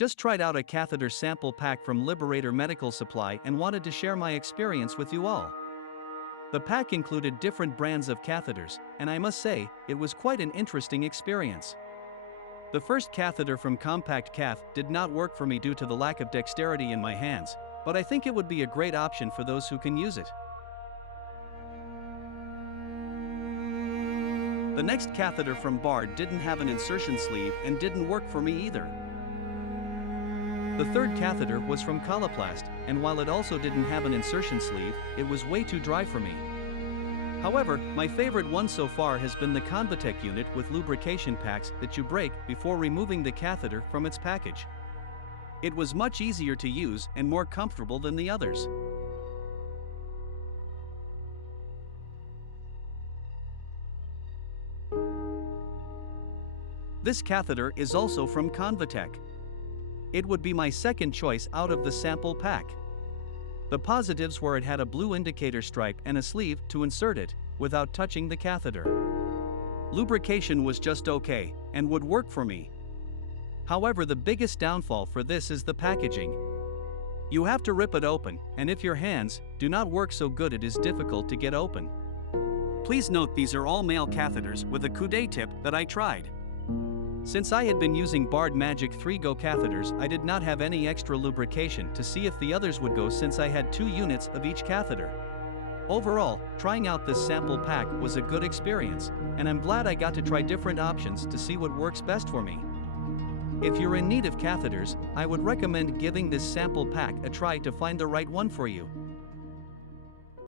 Just tried out a catheter sample pack from Liberator Medical Supply and wanted to share my experience with you all. The pack included different brands of catheters, and I must say, it was quite an interesting experience. The first catheter from Compact Cath did not work for me due to the lack of dexterity in my hands, but I think it would be a great option for those who can use it. The next catheter from Bard didn't have an insertion sleeve and didn't work for me either. The third catheter was from Coloplast, and while it also didn't have an insertion sleeve, it was way too dry for me. However, my favorite one so far has been the Convatec unit with lubrication packs that you break before removing the catheter from its package. It was much easier to use and more comfortable than the others. This catheter is also from Convatec. It would be my second choice out of the sample pack. The positives were it had a blue indicator stripe and a sleeve to insert it, without touching the catheter. Lubrication was just okay, and would work for me. However, the biggest downfall for this is the packaging. You have to rip it open, and if your hands do not work so good, it is difficult to get open. Please note these are all male catheters with a coude tip that I tried. Since I had been using Bard Magic 3 Go catheters, I did not have any extra lubrication to see if the others would go since I had 2 units of each catheter. Overall, trying out this sample pack was a good experience, and I'm glad I got to try different options to see what works best for me. If you're in need of catheters, I would recommend giving this sample pack a try to find the right one for you.